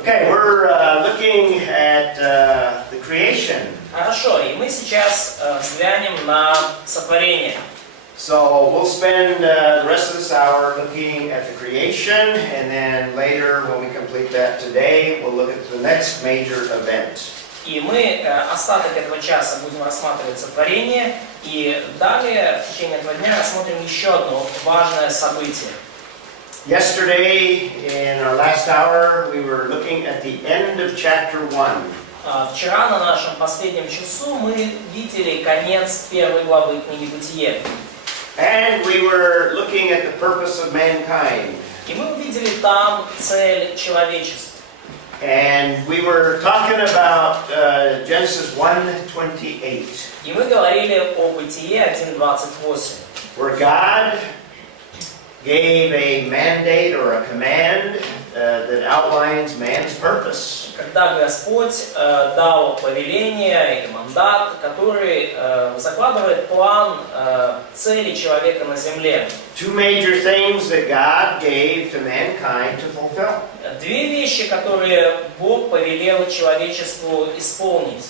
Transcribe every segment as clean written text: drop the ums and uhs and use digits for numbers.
Okay, we're looking at the creation. Хорошо, и мы сейчас взглянем на сотворение. So we'll spend the rest of this hour looking at the creation, and then later, when we complete that today, we'll look at the next major event. И мы остаток этого часа будем рассматривать сотворение, и далее в течение этого дня рассмотрим еще одно важное событие. Yesterday, in our last hour, we were looking at the end of chapter 1. Вчера на нашем последнем часу мы видели конец первой главы книги Бытие. And we were looking at the purpose of mankind. И мы увидели там цель человечества. And we were talking about Genesis 1:28. И мы говорили о Бытие 1:28. Where God gave a mandate or a command that outlines man's purpose. Когда Господь дал повеление или мандат, который закладывает план цели человека на земле. Two major things that God gave to mankind to fulfill. Две вещи, которые Бог повелел человечеству исполнить.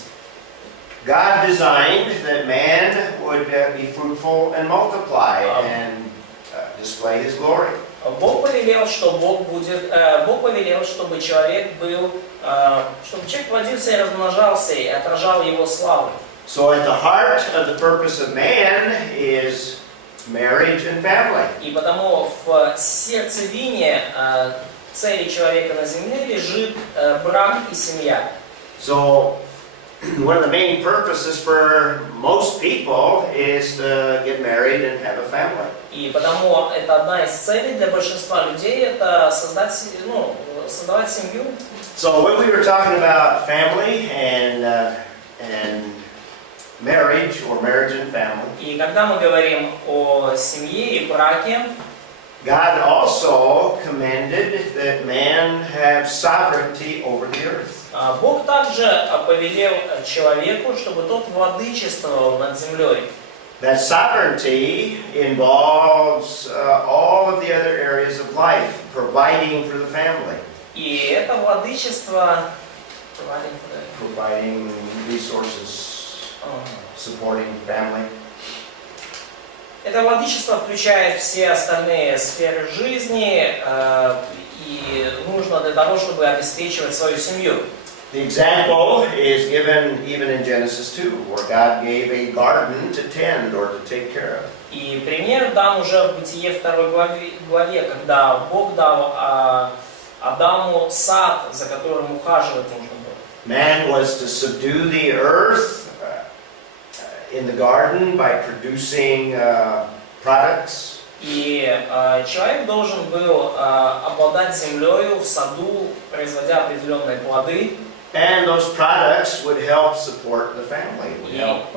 God designed that man would be fruitful and multiply and display His glory. Бог повелел, чтобы человек был, чтобы человек плодился и размножался и отражал Его славу. So at the heart of the purpose of man is marriage and family. И потому в сердцевине цели человека на земле лежит брак и семья. So one of the main purposes for most people is to get married and have a family. И потому это одна из целей для большинства людей, это создавать семью. So when we were talking about family and marriage or marriage and family, И когда мы говорим о семье и браке, God also commanded that man have sovereignty over the earth. Бог также повелел человеку, чтобы тот владычествовал над землей. That sovereignty involves all of the other areas of life, providing for the family. И это владычество, Providing resources, supporting family. это владычество включает все остальные сферы жизни и нужно для того, чтобы обеспечивать свою семью. The example is given even in Genesis 2, where God gave a garden to tend or to take care of. И пример дан уже в Бытие 2 главе, когда Бог дал Адаму сад, за которым ухаживать нужно было. Man was to subdue the earth in the garden by producing products. И человек должен был обладать землею в саду, производя определенные плоды. And those products would help support the family, would help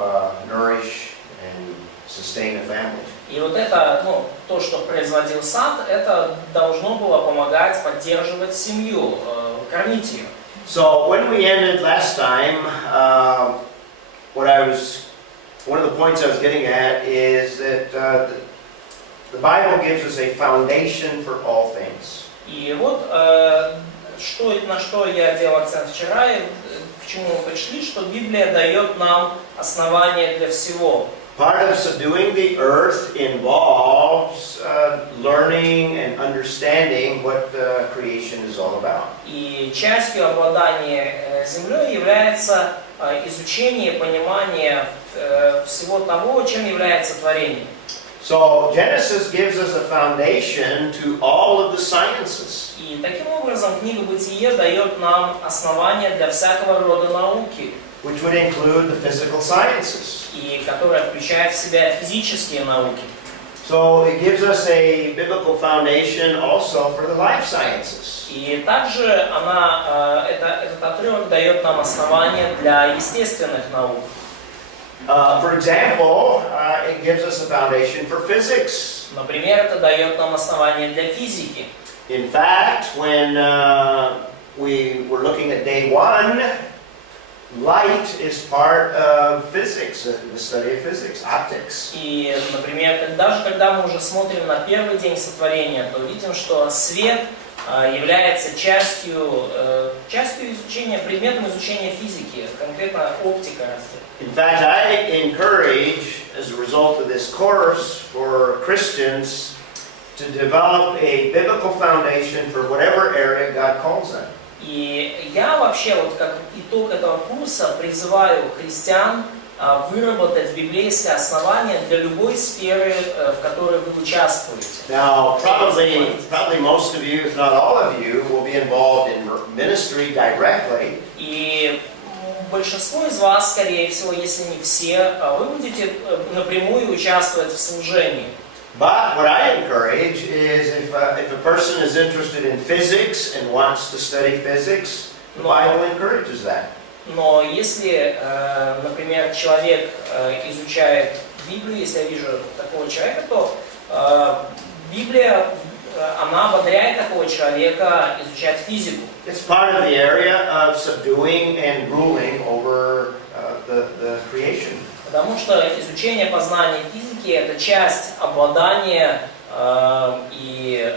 nourish and sustain a family. И вот это, то, что производил сад, это должно было помогать поддерживать семью, кормить ее. So when we ended last time, one of the points I was getting at is that the Bible gives us a foundation for all things. И вот на что я делал акцент вчера, и к чему мы пришли, что Библия дает нам основание для всего. Part of subduing the earth involves learning and understanding what creation is all about. И частью обладания землей является изучение и понимание всего того, чем является творение. So Genesis gives us a foundation to all of the sciences. И таким образом книга Бытие дает нам основания для всякого рода науки, Which would include the physical sciences. И которая включает в себя физические науки. So it gives us a biblical foundation also for the life sciences. И также этот отрывок дает нам основания для естественных наук. For example, it gives us a foundation for physics. Например, это дает нам основания для физики. In fact, when we were looking at day 1, light is part of physics, the study of physics, optics. И, например, даже когда мы уже смотрим на первый день сотворения, то видим, что свет является частью изучения, предметом изучения физики, конкретно оптика растет. In fact, I encourage, as a result of this course, for Christians to develop a biblical foundation for whatever area God calls them. И я вообще, вот как итог этого курса, призываю христиан выработать библейское основание для любой сферы, в которой вы участвуете. Now, probably most of you, if not all of you, will be involved in ministry directly. И большинство из вас, скорее всего, если не все, вы будете напрямую участвовать в служении. But what I encourage is if a person is interested in physics and wants to study physics, the Bible encourages that. Но если, например, человек изучает Библию, если я вижу такого человека, то Библия, она ободряет такого человека изучать физику. It's part of the area of subduing and ruling over the creation. Потому что изучение познания физики – это часть обладания и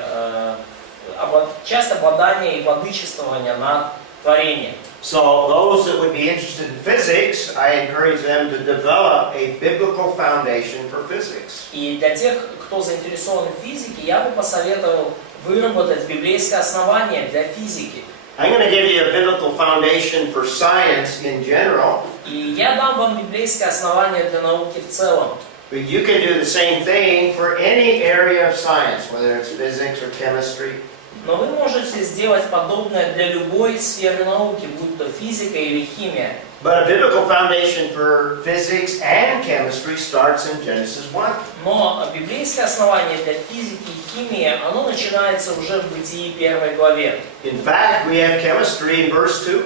владычествования над творением. So those that would be interested in physics, I encourage them to develop a biblical foundation for physics. И для тех, кто заинтересован в физике, я бы посоветовал выработать библейское основание для физики. I'm going to give you a biblical foundation for science in general. И я дам вам библейское основание для науки в целом. But you can do the same thing for any area of science, whether it's physics or chemistry. Но вы можете сделать подобное для любой сферы науки, будь то физика или химия. But a biblical foundation for physics and chemistry starts in Genesis 1. Но библейское основание для физики и химии, оно начинается уже в Бытии 1 главе. In fact, we have chemistry in verse 2.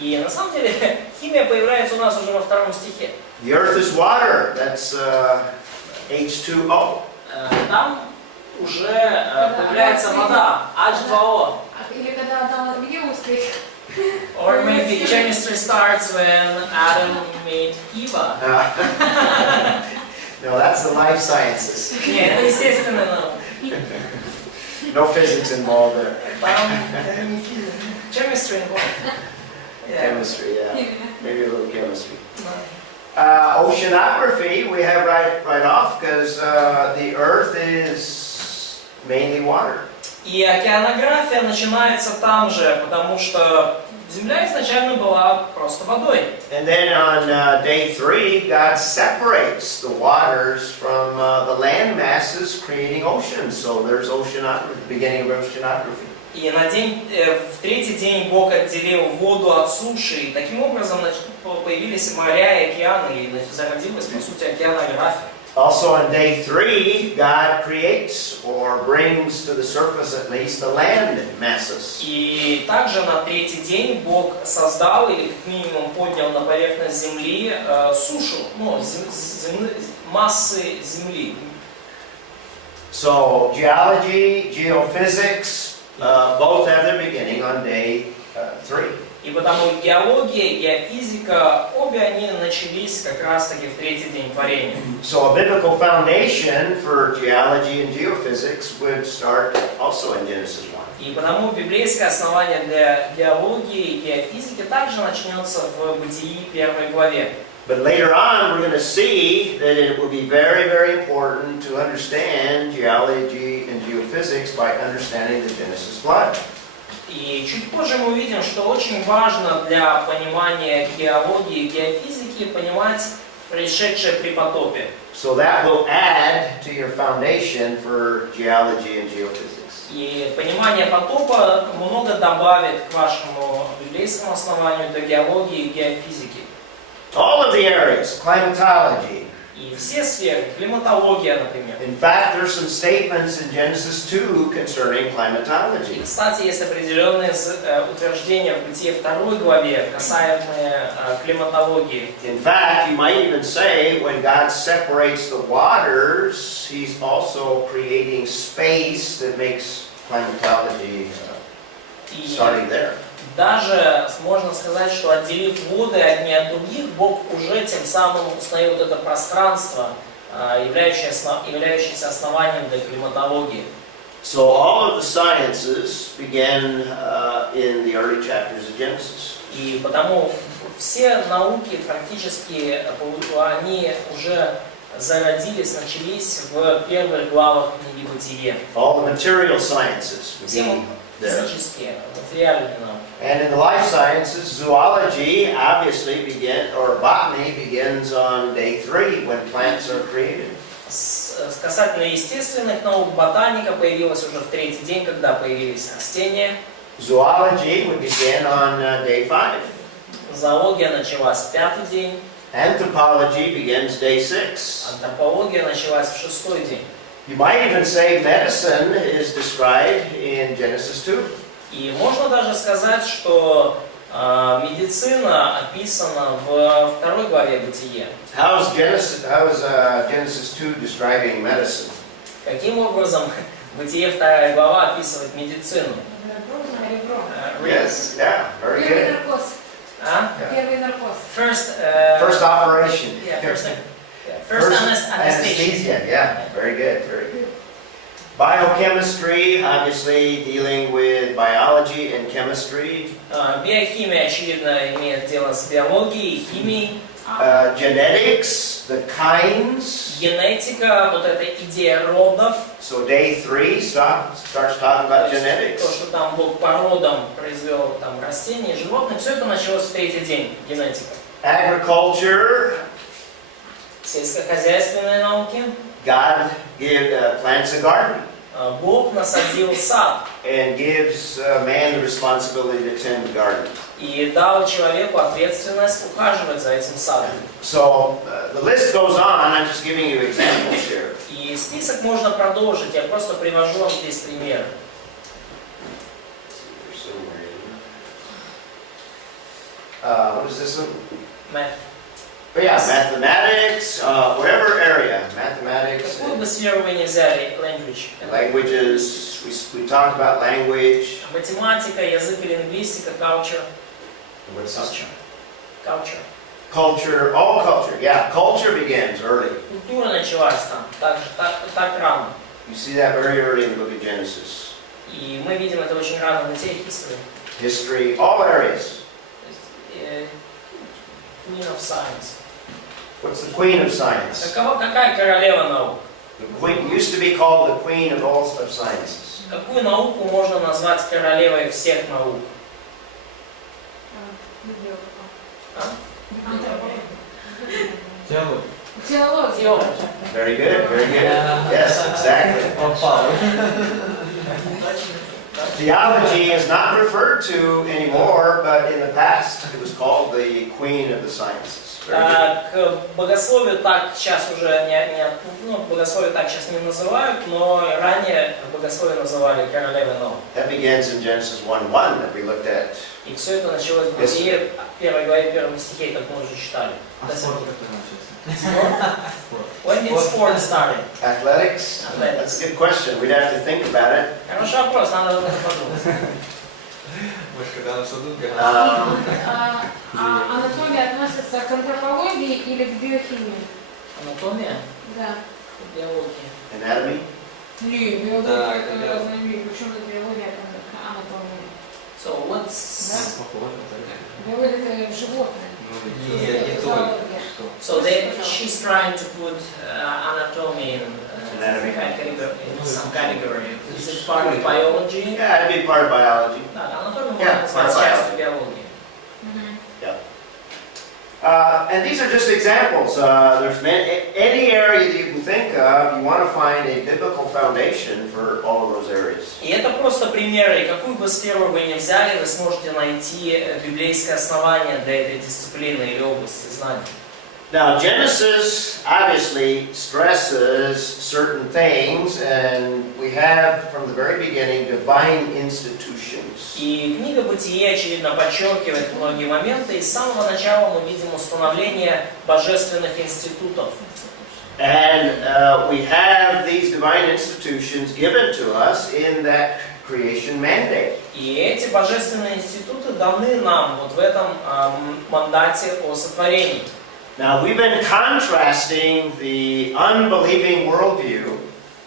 И на самом деле химия появляется у нас уже во 2 стихе. The earth is water, that's H2O. Там уже появляется вода, H2O. Или когда там другие узкие. Or maybe chemistry starts when Adam made Eva. No, that's the life sciences. Нет, это естественно наука. No physics involved there. Там не физика. Chemistry involved. Chemistry, yeah. Maybe a little chemistry. Oceanography we have right off because the earth is mainly water. И океанография начинается там же, потому что Земля изначально была просто водой. And then on day 3, God separates the waters from the land masses, creating oceans. So there's oceanography, beginning of oceanography. И в третий день Бог отделил воду от суши, и таким образом появились моря и океаны, и зародилась, по сути, океанография. Also on day 3, God creates or brings to the surface at least the land masses. И также на третий день Бог создал или как минимум поднял на поверхность земли сушу, массы земли. So geology, geophysics, both have their beginning on day 3. И потому геология, геофизика, обе они начались как раз-таки в третий день творения. So a biblical foundation for geology and geophysics would start also in Genesis 1. И потому библейское основание для геологии и геофизики также начнется в Бытии 1 главе. But later on, we're going to see that it will be very, very important to understand geology and geophysics by understanding the Genesis flood. И чуть позже мы увидим, что очень важно для понимания геологии и геофизики понимать происшедшее при потопе. So that will add to your foundation for geology and geophysics. И понимание потопа много добавит к вашему библейскому основанию для геологии и геофизики. All of the areas, climatology. И все сферы, климатология, например. In fact, there's some statements in Genesis 2 concerning И, climatology. кстати, есть определенные утверждения в Бытие 2 главе, касаемые климатологии. In fact, you might even say when God separates the waters, He's also creating space that makes climatology starting there. Даже можно сказать, что отделив воды одни от других, Бог уже тем самым установил это пространство, являющееся основанием для климатологии. So all of the sciences began in the early chapters of Genesis. И потому все науки практически, они уже зародились, начались в первых главах книги Бытия. All the material sciences Все began there. физические, материальные науки. And in the life sciences, zoology obviously or botany begins on day 3 when plants are created. Касательно естественных наук, ботаника появилась уже в третий день, когда появились растения. Zoology would begin on day 5. Зоология началась в пятый день. Anthropology begins day 6. Антропология началась в шестой день. You might even say medicine is described in Genesis 2. И можно даже сказать, что медицина описана в второй главе Бытия. How is Genesis 2 describing medicine? Каким образом Бытие 2 глава описывает медицину? Yes, yeah, very Первый good. наркоз. А? Первый наркоз. First operation. Yeah, first anesthesia. Yeah, very good, very good. Biochemistry, obviously dealing with biology and chemistry. Биохимия, очевидно, имеет дело с биологией, химией. Genetics, the kinds. Генетика, вот эта идея родов. So day 3 starts talking about genetics. То, что там Бог по родам произвел там растения, животных, все это началось в третий день, генетика. Agriculture. Сельскохозяйственные науки. God plants a garden Бог насадил сад and gives man the responsibility to tend the garden. и дал человеку ответственность ухаживать за этим садом. So the list goes on. I'm just giving you examples here. И список можно продолжить, я просто привожу вам здесь примеры. What is this one? Math. But yeah, mathematics, whatever area, mathematics, Какую бы сферу вы ни взяли, languages. We talked about language. математика, язык, лингвистика, culture. What's this? Culture. Culture, all culture. Yeah, culture begins early. Культура началась там, так рано. You see that very early in the book of Genesis. И мы видим это очень рано в Бытие, History, all areas. Queen of Science. What's the queen of science? Какая королева наук? The queen used to be called the queen of all of sciences. Какую науку можно назвать королевой всех наук? Теология. Very good, very good. Yes, exactly. Theology is not referred to anymore, but in the past it was called the queen of the sciences. Very good. К богословию так сейчас уже богословие так сейчас не называют, но ранее богословие называли королевой наук. That begins in Genesis 1:1 that we looked at. И все это началось в Бытие, 1 главе 1 стихе, как мы уже читали. When did sport start? Athletics? That's a good question. We'd have to think about it. Хороший вопрос, надо об этом подумать. Анатомия относится к антропологии или к биохимии? Анатомия? Да. Биология. Anatomy? Не, биология это разные вещи. Почему это биология, это анатомия? So what's... Биология это животное. So she's trying to put anatomy in some category. Is it part of biology? Yeah, it'd be part of biology. Да, анатомия можно назвать частью биологии. And these are just examples. There's any area that you can think of, you want to find a biblical foundation for all of those areas. И это просто примеры. Какую бы сферу вы ни взяли, вы сможете найти библейское основание для этой дисциплины или области знаний. Now, Genesis obviously stresses certain things, and we have from the very beginning divine institutions. И книга Бытие, очевидно, подчеркивает многие моменты, и с самого начала мы видим установление божественных институтов. And we have these divine institutions given to us in that creation mandate. И эти божественные институты даны нам вот в этом мандате о сотворении. Now, we've been contrasting the unbelieving worldview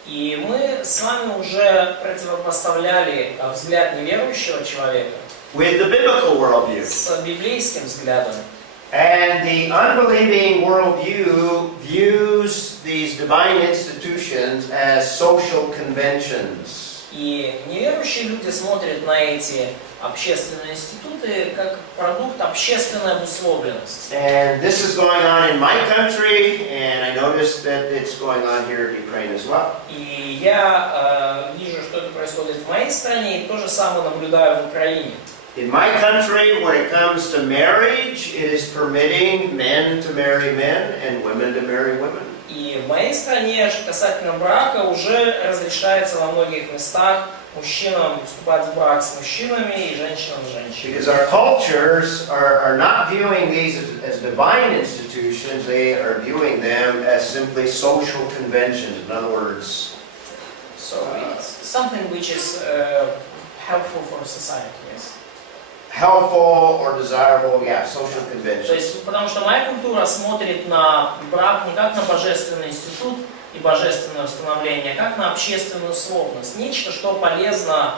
И мы с вами уже противопоставляли взгляд неверующего человека with the biblical worldview. с библейским взглядом. And the unbelieving worldview views these divine institutions as social conventions. И неверующие люди смотрят на эти общественные институты как продукт общественной обусловленности. And this is going on in my country, and I noticed that it's going on here in Ukraine as well. И я вижу, что это происходит в моей стране, и то же самое наблюдаю в Украине. In my country, when it comes to marriage, it is permitting men to marry men and women to marry women. И в моей стране касательно брака уже разрешается во многих местах мужчинам вступать в брак с мужчинами и женщинам с женщинами. Because our cultures are not viewing these as divine institutions, they are viewing them as simply social conventions. In other words, So it's something which is helpful for society, yes. helpful or desirable, social То conventions. есть, потому что моя культура смотрит на брак не как на божественный институт и божественное установление, а как на общественную условность. Нечто, что полезно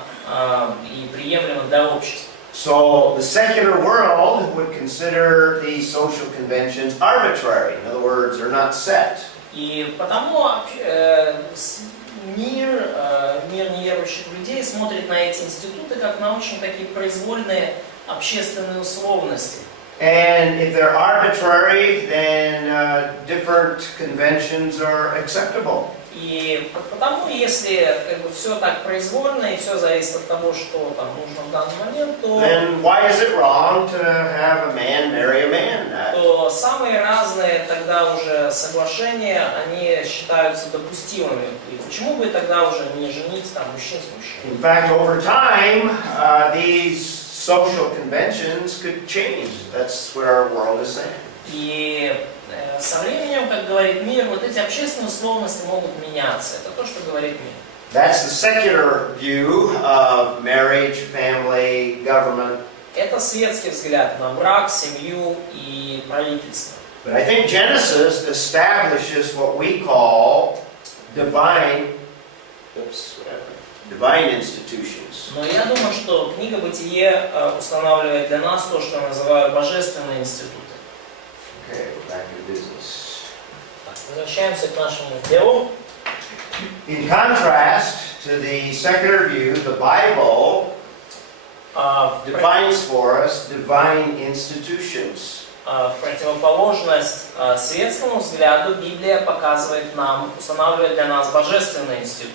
и приемлемо для общества. So the secular world would consider these social conventions arbitrary. In other words, they're not set. И потому мир неверующих людей смотрит на эти институты как на очень такие произвольные общественные условности. And if they're arbitrary, then different conventions are acceptable. И потому, если все так произвольно и все зависит от того, что там нужно в данный момент, то, Then why is it wrong to have a man marry a man? то самые разные тогда уже соглашения, они считаются допустимыми. И почему бы тогда уже не женить там мужчин с мужчиной? In fact, over time, these social conventions could change. That's what our world is saying. И со временем, как говорит мир, вот эти общественные условности могут меняться. Это то, что говорит мир. That's the secular view of marriage, family, government. Это светский взгляд на брак, семью и правительство. But I think Genesis establishes what we call divine institutions. Но я думаю, что книга «Бытие» устанавливает для нас то, что я называю божественные институты. Okay, we're back to business. Возвращаемся к нашему делу. In contrast to the secular view, the Bible defines for us divine institutions. В противоположность светскому взгляду Библия показывает нам, устанавливает для нас божественные институты.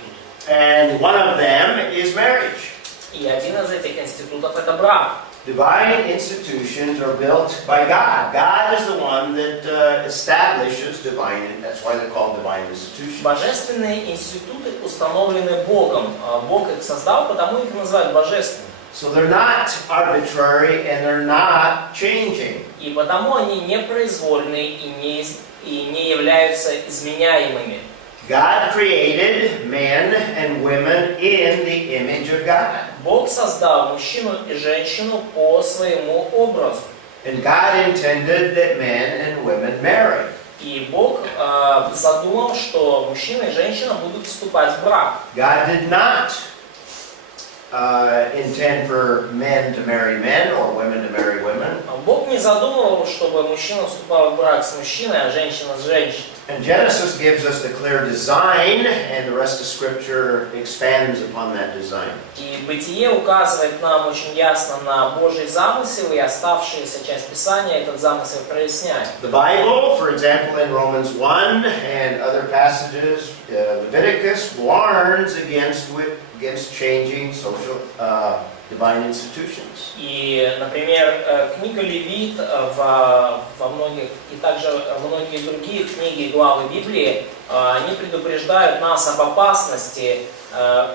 And one of them is marriage. И один из этих институтов – это брак. Divine institutions are built by God. God is the one that establishes divine, that's why they're called divine institutions. Божественные институты установлены Богом. Бог их создал, потому их называют божественными. So they're not arbitrary and they're not changing. И потому они не произвольны и не являются изменяемыми. God created men and women in the image of God. Бог создал мужчину и женщину по своему образу. And God intended that men and women marry. И Бог задумал, что мужчина и женщина будут вступать в брак. God did not intend for men to marry men or women to marry women. Бог не задумывал, чтобы мужчина вступал в брак с мужчиной, а женщина с женщиной. And Genesis gives us the clear design, and the rest of Scripture expands upon that design. И Бытие указывает нам очень ясно на Божий замысел, и оставшаяся часть Писания этот замысел проясняет. The Bible, for example, in Romans 1 and other passages, Leviticus warns against changing social divine institutions. И, например, книга Левит во многих, и также многие другие книги и главы Библии, они предупреждают нас об опасности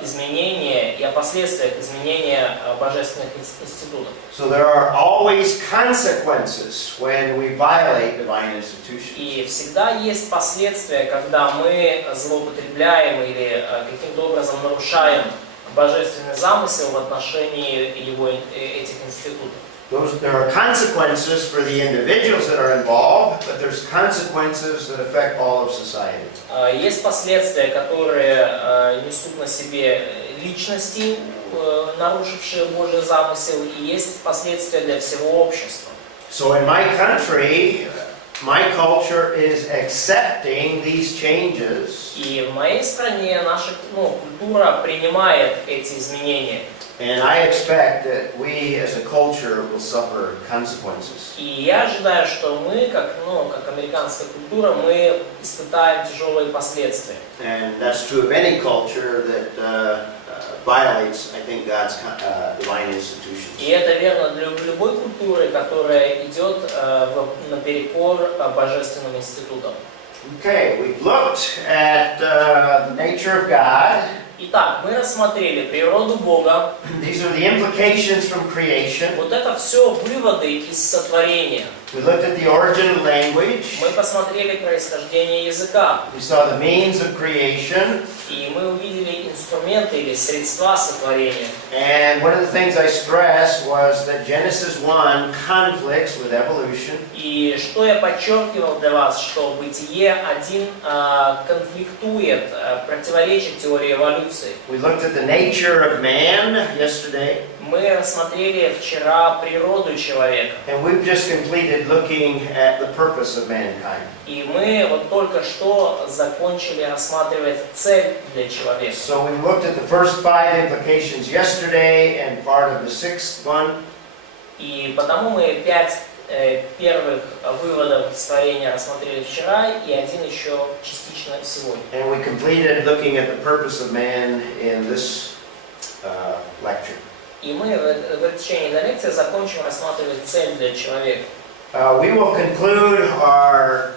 изменения и о последствиях изменения божественных институтов. So there are always consequences when we violate divine institutions. И всегда есть последствия, когда мы злоупотребляем или каким-то образом нарушаем божественный замысел в отношении этих институтов. There are consequences for the individuals that are involved, but there's consequences that affect all of society. Есть последствия, которые несут на себе личности, нарушившие Божий замысел, и есть последствия для всего общества. So in my country, my culture is accepting these changes. И в моей стране наша культура принимает эти изменения. And I expect that we as a culture will suffer consequences. И я ожидаю, что мы, как американская культура, мы испытаем тяжелые последствия. And that's true of any culture that violates, I think, God's divine institutions. И это верно для любой культуры, которая идет наперекор божественным институтам. Okay, we've looked at the nature of God. Итак, мы рассмотрели природу Бога. These are the implications from creation. Вот это все выводы из сотворения. We looked at the origin of language. Мы посмотрели происхождение языка. We saw the means of creation. И мы увидели инструменты или средства сотворения. And one of the things I stressed was that Genesis 1 conflicts with evolution. И что я подчеркивал для вас, что Бытие 1 конфликтует, противоречит теории эволюции. We looked at the nature of man yesterday. Мы рассмотрели вчера природу человека. And we've just completed looking at the purpose of mankind. И мы вот только что закончили рассматривать цель для человека. So we looked at the first 5 implications yesterday and part of the 6th one. И потому мы 5 первых выводов творения рассмотрели вчера и один еще частично сегодня. And we completed looking at the purpose of man in this lecture. И мы в течение этой лекции закончим рассматривать цель для человека. We will conclude our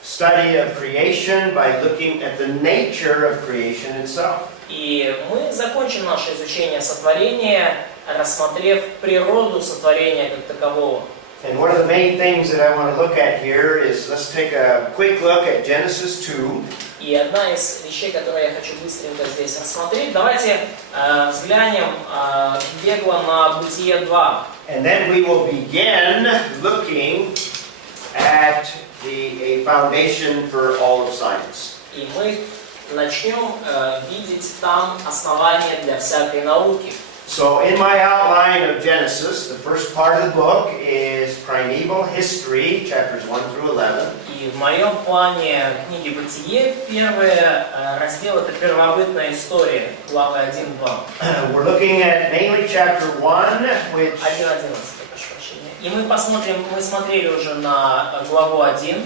study of creation by looking at the nature of creation itself. И мы закончим наше изучение сотворения, рассмотрев природу сотворения как такового. And one of the main things that I want to look at here is, let's take a quick look at Genesis 2. И одна из вещей, которые я хочу быстренько здесь рассмотреть, давайте взглянем бегло на Бытие 2. And then we will begin looking at a foundation for all of science. И мы начнем видеть там основания для всякой науки. So in my outline of Genesis, the first part of the book is primeval history, chapters 1 through 11. И в моем плане книги «Бытие» первый раздел — это первобытная история, главы 1-2. We're looking at mainly chapter 1, which... 1:11, прошу прощения. И мы смотрели уже на главу 1.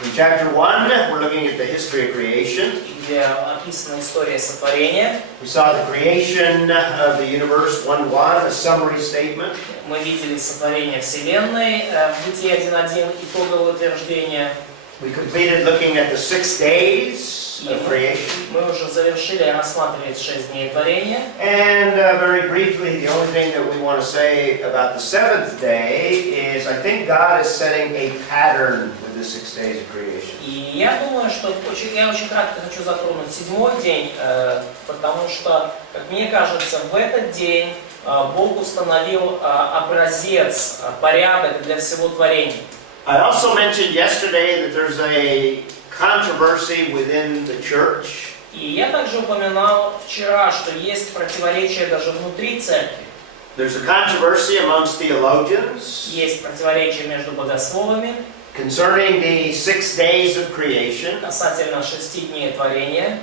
In chapter 1, we're looking at the history of creation. Где описана история сотворения. We saw the creation of the universe 1:1, a summary statement. Мы видели сотворение Вселенной в Бытие 1:1, итоговое утверждение. We completed looking at the 6 days of creation. Мы уже завершили рассматривать 6 дней творения. And very briefly, the only thing that we want to say about the 7th day is I think God is setting a pattern with the 6 days of creation. И я думаю, что я очень кратко хочу затронуть 7-й день, потому что, как мне кажется, в этот день Бог установил образец, порядок для всего творения. I also mentioned yesterday that there's a controversy within the church. И я также упоминал вчера, что есть противоречия даже внутри церкви. There's a controversy amongst theologians. Есть противоречия между богословами. Concerning the 6 days of creation. Касательно 6 дней творения.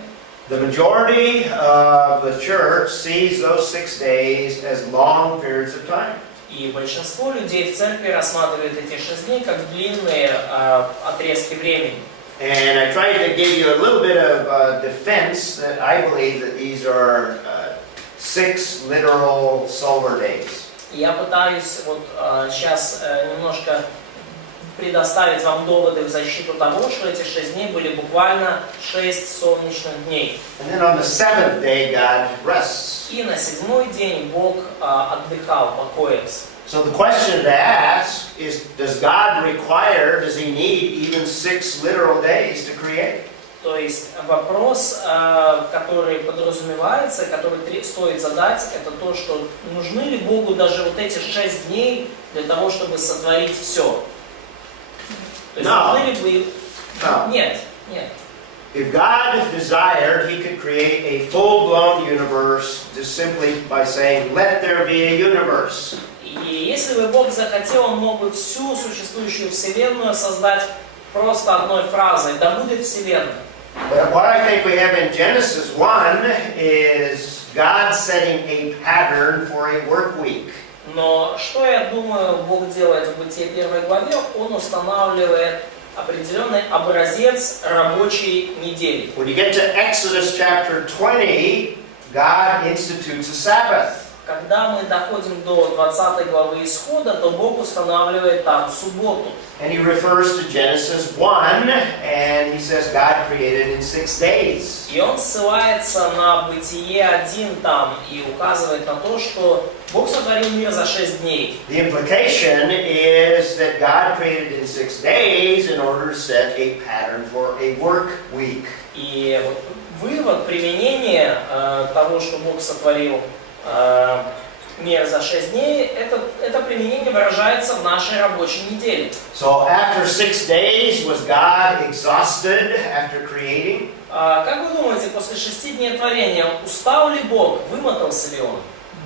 The majority of the church sees those 6 days as long periods of time. И большинство людей в церкви рассматривают эти 6 дней как длинные отрезки времени. And I tried to give you a little bit of defense that I believe that these are 6 literal solar days. Я пытаюсь вот сейчас немножко предоставить вам доводы в защиту того, что эти 6 дней были буквально 6 солнечных дней. And then on the 7th day, God rests. И на 7-й день Бог отдыхал, покоился. So the question to ask is, does God require, does He need even 6 literal days to create? То есть вопрос, который подразумевается, который стоит задать, это то, что нужны ли Богу даже вот эти 6 дней для того, чтобы сотворить все. То есть нужны ли вы... Нет, нет. If God desired, He could create a full-blown universe just simply by saying, "Let there be a universe." И если бы Бог захотел, Он мог бы всю существующую Вселенную создать просто одной фразой: «Да будет Вселенная». But what I think we have in Genesis 1 is God setting a pattern for a work week. Но что, я думаю, Бог делает в Бытие 1 главе? Он устанавливает определенный образец рабочей недели. When you get to Exodus chapter 20, God institutes a Sabbath. Когда мы доходим до 20 главы Исхода, то Бог устанавливает там субботу. And He refers to Genesis 1, and He says God created in 6 days. И он ссылается на Бытие 1 там и указывает на то, что Бог сотворил мир за 6 дней. The implication is that God created in 6 days in order to set a pattern for a work week. И вот вывод, применение того, что Бог сотворил мир за 6 дней, это применение выражается в нашей рабочей неделе. So after 6 days, was God exhausted after creating? Как вы думаете, после 6 дней творения устал ли Бог, вымотался ли Он?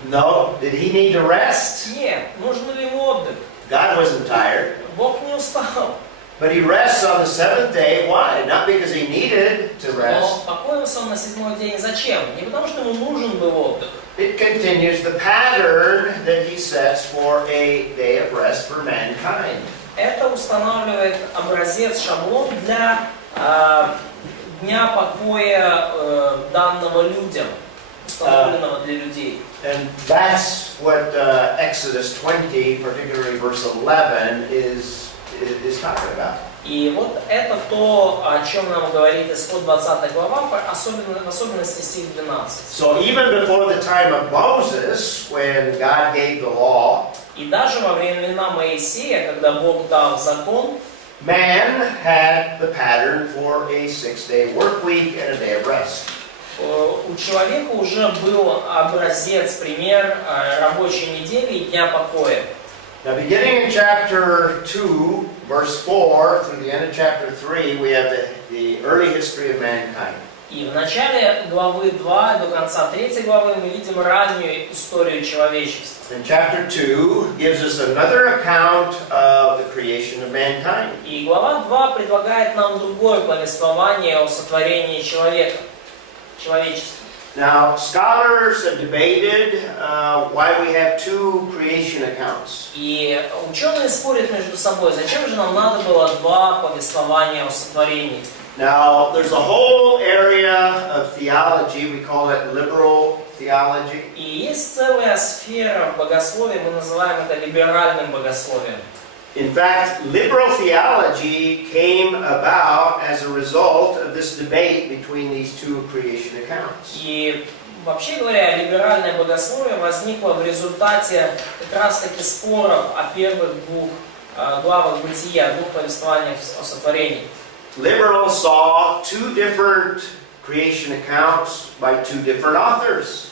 No. Did He need to rest? Нет. Нужен ли ему отдых? God wasn't tired. Бог не устал. But He rests on the 7th day. Why? Not because He needed to Но rest. покоился он на 7-й день. Зачем? Не потому, что ему нужен был отдых. It continues the pattern that He sets for a day of rest for mankind. Это устанавливает образец, шаблон для дня покоя данного людям, установленного для людей. And that's what Exodus 20, particularly verse 11, is talking about. И вот это то, о чем нам говорит Исход 20 глава, в особенности стих 12. So even before the time of Moses, when God gave the law, И даже во времена Моисея, когда Бог дал закон, man had the pattern for a 6-day work week and a day of rest. у человека уже был образец, пример рабочей недели и дня покоя. Now beginning in chapter 2, verse 4, through the end of chapter 3, we have the early history of mankind. И в начале главы 2 до конца 3 главы мы видим раннюю историю человечества. And chapter 2 gives us another account of the creation of mankind. И глава 2 предлагает нам другое повествование о сотворении человека, человечества. Now, scholars have debated why we have 2 creation accounts. И ученые спорят между собой, зачем же нам надо было 2 повествования о сотворении. Now, there's a whole area of theology, we call it liberal theology. И есть целая сфера богословия, мы называем это либеральным богословием. In fact, liberal theology came about as a result of this debate between these 2 creation accounts. И вообще говоря, либеральное богословие возникло в результате как раз таки споров о первых 2 главах Бытия, 2 повествованиях о сотворении. Liberals saw 2 different creation accounts by 2 different authors.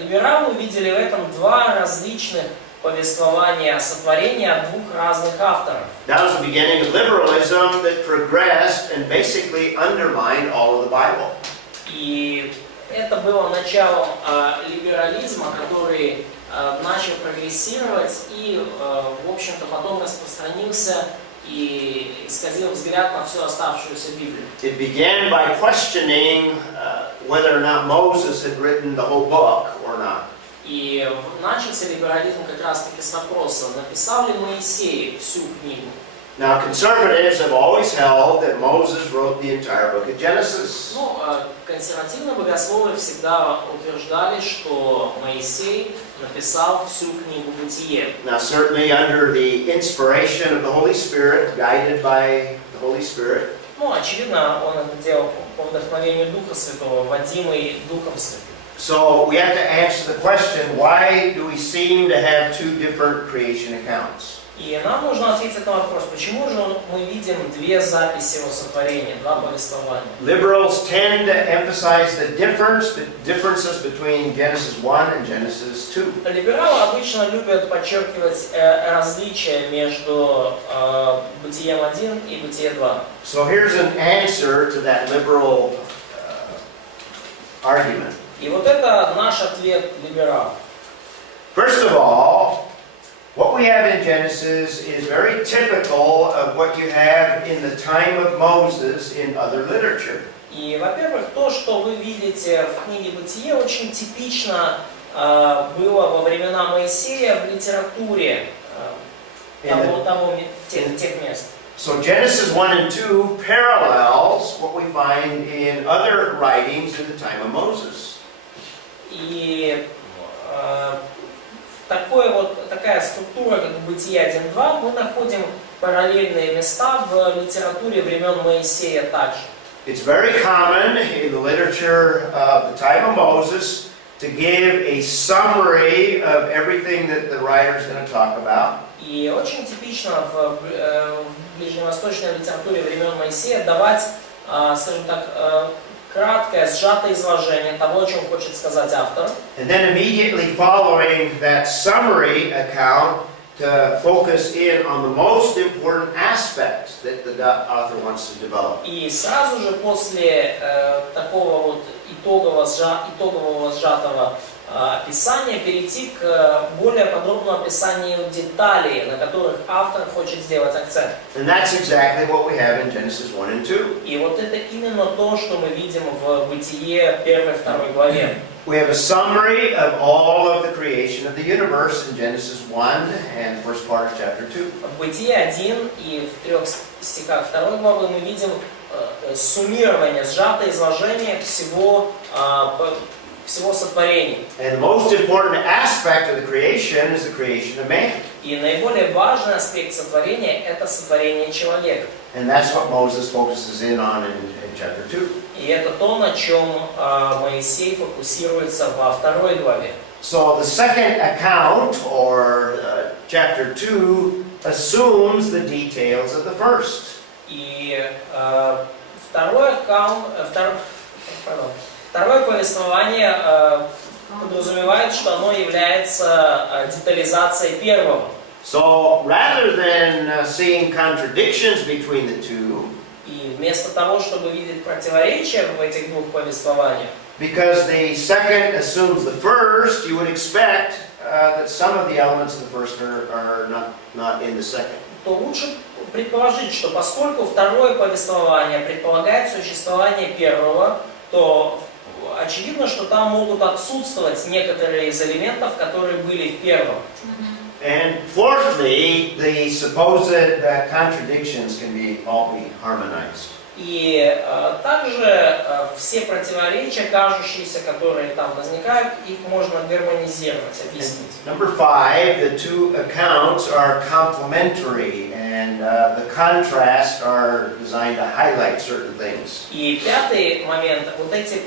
Либералы увидели в этом 2 различных повествования о сотворении от 2 разных авторов. That was the beginning of liberalism that progressed and basically undermined all of the Bible. И это было началом либерализма, который начал прогрессировать и, в общем-то, потом распространился и исказил взгляд на всю оставшуюся Библию. It began by questioning whether or not Moses had written the whole book or not. И начался либерализм как раз-таки с вопроса, написал ли Моисей всю книгу. Now, conservatives have always held that Moses wrote the entire book of Genesis. Ну, консервативные богословы всегда утверждали, что Моисей написал всю книгу Бытие. Now, certainly under the inspiration of the Holy Spirit, guided by the Holy Spirit. Ну, очевидно, он это делал по вдохновению Духа Святого, водимый Духом Святым. So we have to answer the question, why do we seem to have 2 different creation accounts? И нам нужно ответить на вопрос, почему же мы видим две записи о сотворении, два повествования. Liberals tend to emphasize the differences between Genesis 1 and Genesis 2. Либералы обычно любят подчеркивать различия между Бытием 1 и Бытие 2. So here's an answer to that liberal argument. И вот это наш ответ либералов. First of all, what we have in Genesis is very typical of what you have in the time of Moses in other literature. И, во-первых, то, что вы видите в книге Бытие, очень типично было во времена Моисея в литературе тех мест. So Genesis 1 and 2 parallels what we find in other writings in the time of Moses. И такая структура, как Бытие 1.2, мы находим параллельные места в литературе времен Моисея также. It's very common in the literature of the time of Moses to give a summary of everything that the writer is going to talk about. И очень типично в ближневосточной литературе времен Моисея давать, скажем так, краткое, сжатое изложение того, о чем хочет сказать автор. And then immediately following that summary account to focus in on the most important aspects that the author wants to develop. И сразу же после такого вот итогового сжатого описания перейти к более подробному описанию деталей, на которых автор хочет сделать акцент. And that's exactly what we have in Genesis 1 and 2. И вот это именно то, что мы видим в Бытие 1-2 главе. We have a summary of all of the creation of the universe in Genesis 1 and the first part of chapter 2. В Бытие 1 и в 3 стихах 2 главы мы видим суммирование, сжатое изложение всего сотворения. And the most important aspect of the creation is the creation of man. И наиболее важный аспект сотворения – это сотворение человека. And that's what Moses focuses in on in chapter 2. И это то, на чем Моисей фокусируется во 2 главе. So the second account, or chapter 2, assumes the details of the first. И второе повествование подразумевает, что оно является детализацией первого. So rather than seeing contradictions between the two, И вместо того, чтобы видеть противоречия в этих двух повествованиях, because the second assumes the first, you would expect that some of the elements of the first are not in the second. то лучше предположить, что поскольку второе повествование предполагает существование первого, то очевидно, что там могут отсутствовать некоторые из элементов, которые были в первом. And fourthly, the supposed contradictions can all be harmonized. И также все противоречия, кажущиеся, которые там возникают, их можно гармонизировать, объяснить. Number 5, the two accounts are complementary, and the contrasts are designed to highlight certain things. И пятый момент, вот эти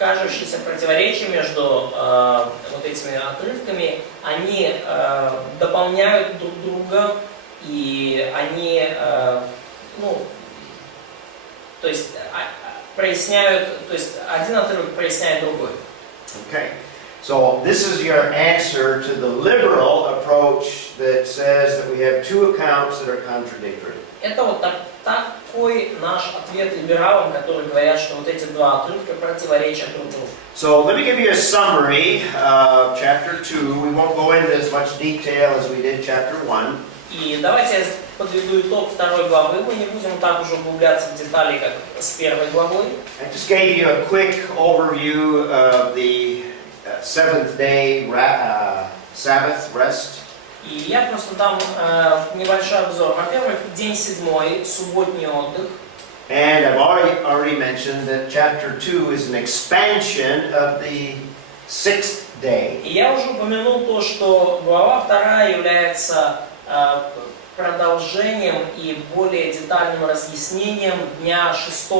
кажущиеся противоречия между вот этими отрывками, они дополняют друг друга, и они, то есть проясняют, то есть один отрывок проясняет другой. Okay, so this is your answer to the liberal approach that says that we have two accounts that are contradictory. Это вот такой наш ответ либералам, которые говорят, что вот эти два отрывка противоречат друг другу. So let me give you a summary of chapter 2. We won't go into as much detail as we did chapter 1. И давайте я подведу итог 2 главы. Мы не будем так уже углубляться в детали, как с 1 главой. I just gave you a quick overview of the seventh day Sabbath rest. И я просто дам небольшой обзор. Во-первых, день 7, субботний отдых. And I've already mentioned that chapter 2 is an expansion of the sixth day. И я уже упомянул то, что глава 2 является продолжением и более детальным разъяснением дня 6.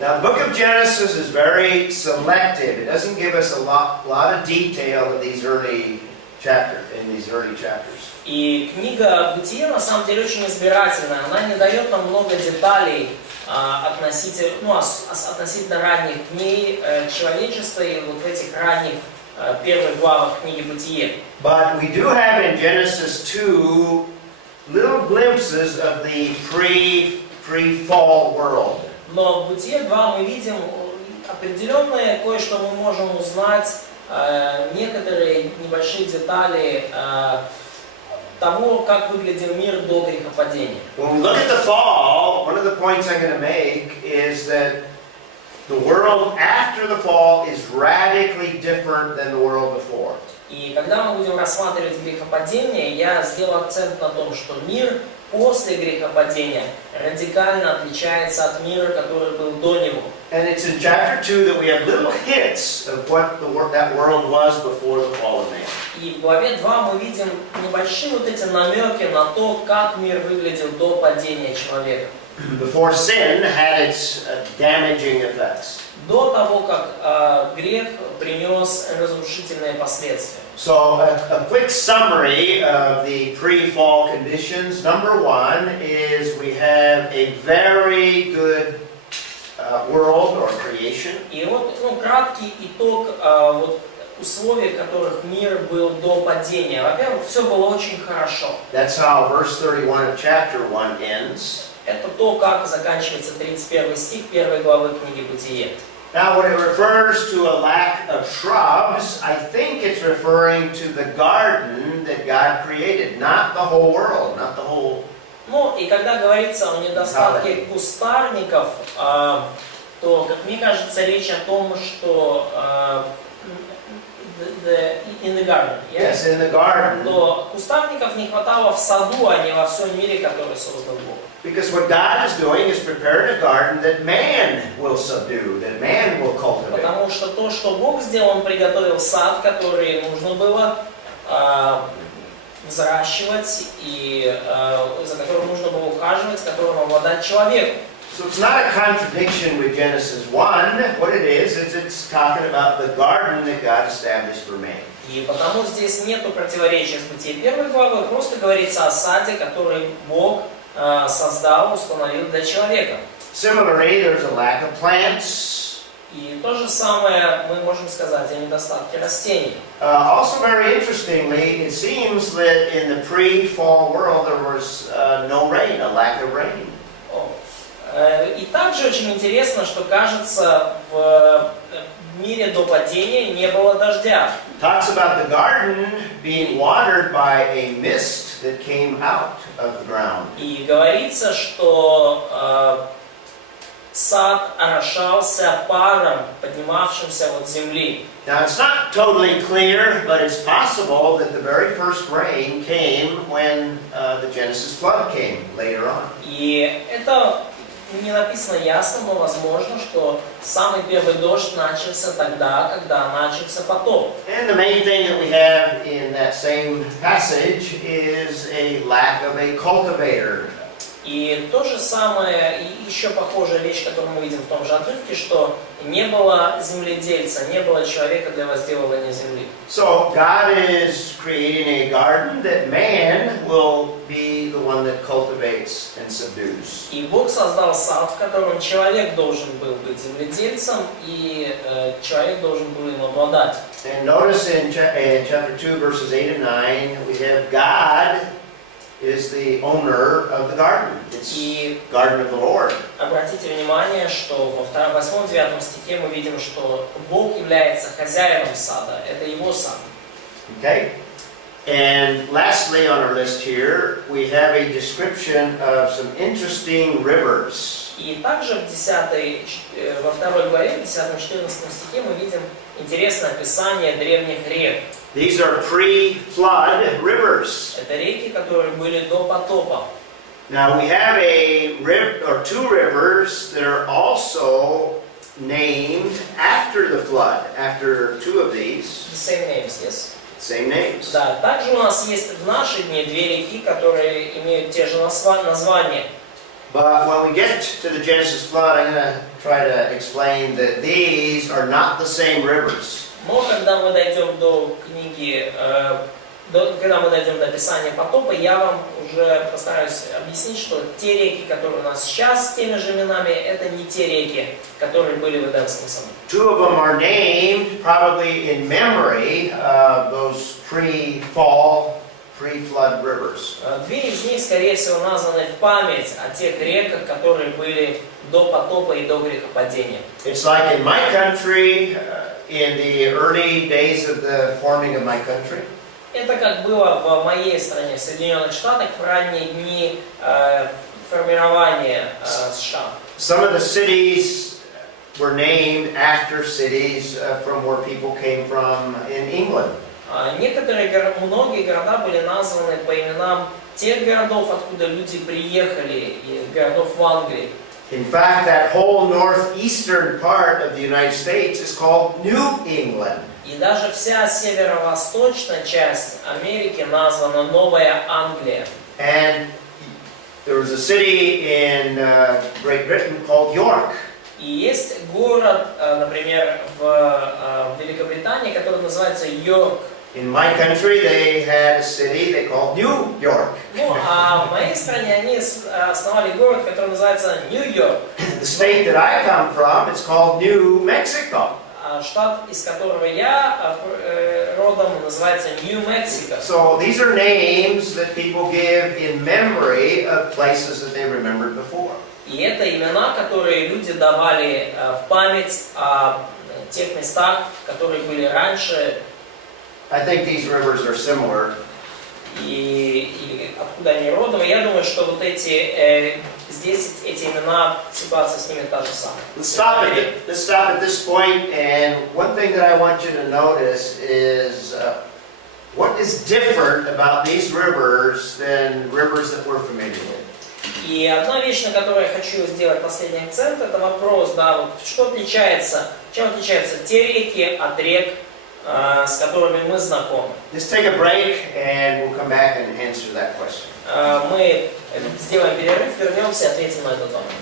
Now, the book of Genesis is very selective. It doesn't give us a lot of detail of these early chapter, in these early chapters. И книга «Бытие» на самом деле очень избирательная. Она не дает нам много деталей относительно ранних дней человечества и вот в этих ранних первых главах книги «Бытие». But we do have in Genesis 2 little glimpses of the pre-fall world. Но в «Бытие 2» мы видим определенное кое-что мы можем узнать, некоторые небольшие детали того, как выглядел мир до грехопадения. When we look at the fall, one of the points I'm going to make is that the world after the fall is radically different than the world before. И когда мы будем рассматривать грехопадение, я сделал акцент на том, что мир после грехопадения радикально отличается от мира, который был до него. And it's in chapter 2 that we have little hints of what that world was before the fall of man. И в главе 2 мы видим небольшие вот эти намеки на то, как мир выглядел до падения человека. Before sin had its damaging effects. До того, как грех принес разрушительные последствия. So a quick summary of the pre-fall conditions. Number one is we have a very good world or creation. И вот краткий итог вот условий, в которых мир был до падения. Во-первых, все было очень хорошо. That's how verse 31 of chapter 1 ends. Это то, как заканчивается 31 стих 1 главы книги «Бытие». Now, when it refers to a lack of shrubs, I think it's referring to the garden that God created, not the whole world, not the whole. Ну, и когда говорится о недостатке кустарников, то, как мне кажется, речь о том, что in the garden, Yes, in the garden. то кустарников не хватало в саду, а не во всем мире, который создал Бог. Because what God is doing is preparing a garden that man will subdue, that man will cultivate. Потому что то, что Бог сделал, Он приготовил сад, который нужно было взращивать и за которым нужно было ухаживать, которым обладать человек. So it's not a contradiction with Genesis 1. What it is it's talking about the garden that God established for man. И потому здесь нету противоречия с Бытием 1 главы, просто говорится о саде, который Бог создал, установил для человека. Similarly, there's a lack of plants. И то же самое мы можем сказать о недостатке растений. Also very interestingly, it seems that in the pre-fall world there was no rain, a lack of rain. И также очень интересно, что кажется в мире до падения не было дождя. Talks about the garden being watered by a mist that came out of the ground. И говорится, что сад орошался паром, поднимавшимся от земли. Now it's not totally clear, but it's possible that the very first rain came when the Genesis flood came later on. И это не написано ясно, но возможно, что самый первый дождь начался тогда, когда начался потоп. And the main thing that we have in that same passage is a lack of a cultivator. И то же самое, и еще похожая вещь, которую мы видим в том же отрывке, что не было земледельца, не было человека для возделывания земли. So God is creating a garden that man will be the one that cultivates and subdues. И Бог создал сад, в котором человек должен был быть земледельцем, и человек должен был им обладать. And notice in chapter 2, verses 8 and 9, we have God is the owner of the garden. It's the garden of the Lord. Обратите внимание, что во 8-9 стихе мы видим, что Бог является хозяином сада. Это его сад. Okay? And lastly on our list here, we have a description of some interesting rivers. И также во 2 главе, в 10-14 стихе мы видим интересное описание древних рек. These are pre-flood rivers. Это реки, которые были до потопа. Now we have two rivers that are also named after the flood, after two of these. The same names, yes? Same names. Да, также у нас есть в наши дни две реки, которые имеют те же названия. But when we get to the Genesis flood, I'm going to try to explain that these are not the same rivers. Но когда мы дойдем до книги когда мы дойдем до описания потопа, я вам уже постараюсь объяснить, что те реки, которые у нас сейчас с теми же именами, это не те реки, которые были в Эдемском саду. Two of them are named probably in memory of those pre-fall, pre-flood rivers. Две из них, скорее всего, названы в память о тех реках, которые были до потопа и до грехопадения. It's like in my country, in the early days of the forming of my country. Это как было в моей стране, в Соединенных Штатах, в ранние дни формирования США. Some of the cities were named after cities from where people came from in England. Многие города были названы по именам тех городов, откуда люди приехали, и городов в Англии. In fact, that whole northeastern part of the United States is called New England. И даже вся северо-восточная часть Америки названа Новая Англия. And there was a city in Great Britain called York. И есть город, например, в Великобритании, который называется Йорк. In my country, they had a city they called New York. Ну, а в моей стране они основали город, который называется Нью-Йорк. The state that I come from, it's called New Mexico. Штат, из которого я родом, называется Нью-Мексико. So these are names that people give in memory of places that they remembered before. И это имена, которые люди давали в память о тех местах, которые были раньше. I think these rivers are similar. И откуда они родом. Я думаю, что вот здесь эти имена, ситуация с ними та же самая. Let's stop at this point, and one thing that I want you to notice is what is different about these rivers than rivers that we're familiar with. И одна вещь, на которую я хочу сделать последний акцент, это вопрос, да, вот что отличается, чем отличаются те реки от рек, с которыми мы знакомы. Let's take a break, and we'll come back and answer that question. Мы сделаем перерыв, вернемся и ответим на этот вопрос.